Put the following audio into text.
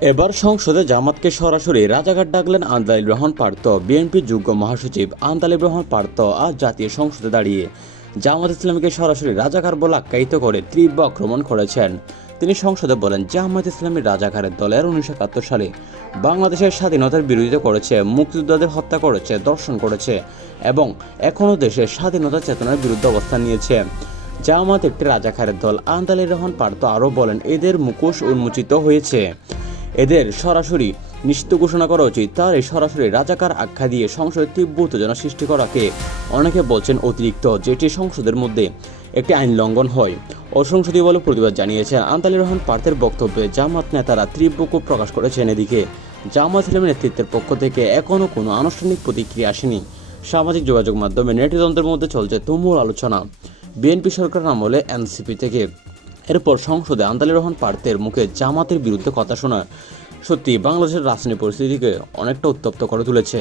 এবার সংসদে জামাতকে সরাসরি রাজাকার ডাকলেন আন্দালিব রহমান পার্থ। বিএনপির যুগ্ম মহাসচিব আন্দালিব রহমান পার্থ আজ জাতীয় সংসদে দাঁড়িয়ে জামাত ইসলামীকে সরাসরি রাজাকার বলে আখ্যায়িত করে তীব্র আক্রমণ করেছেন। তিনি সংসদে বলেন, জামাত ইসলামী রাজাকারের দলের 1971 সালে বাংলাদেশের স্বাধীনতার বিরোধিতা করেছে, মুক্তিযোদ্ধাদের হত্যা করেছে, ধর্ষণ করেছে এবং এখনও দেশের স্বাধীনতা চেতনার বিরুদ্ধে অবস্থান নিয়েছে। জামাত একটি রাজাকারের দল। আন্দালিব রহমান পার্থ আরও বলেন, এদের মুখোশ উন্মোচিত হয়েছে, এদের সরাসরি নিষিদ্ধ ঘোষণা করা উচিত। তার এই সরাসরি রাজাকার আখ্যা দিয়ে সংসদে তীব্র উত্তেজনা সৃষ্টি করাকে অনেকে বলছেন অতিরিক্ত, যেটি সংসদের মধ্যে একটি আইন লঙ্ঘন হয়। অসংসদীয় বলে প্রতিবাদ জানিয়েছেন। আন্দালিব রহমান পার্থের বক্তব্যে জামাত নেতারা তীব্র ক্ষোভ প্রকাশ করেছেন। এদিকে জামাত ইসলামী নেতৃত্বের পক্ষ থেকে এখনও কোনো আনুষ্ঠানিক প্রতিক্রিয়া আসেনি। সামাজিক যোগাযোগ মাধ্যমে নেটিজনদের মধ্যে চলছে তুমুল আলোচনা। বিএনপি সরকার আমলে এনসিপি থেকে এরপর সংসদে আন্দালিব রহমান পার্থের মুখে জামাতের বিরুদ্ধে কথা শোনা সত্যি বাংলাদেশের রাজনৈতিক পরিস্থিতিকে অনেকটা উত্তপ্ত করে তুলেছে।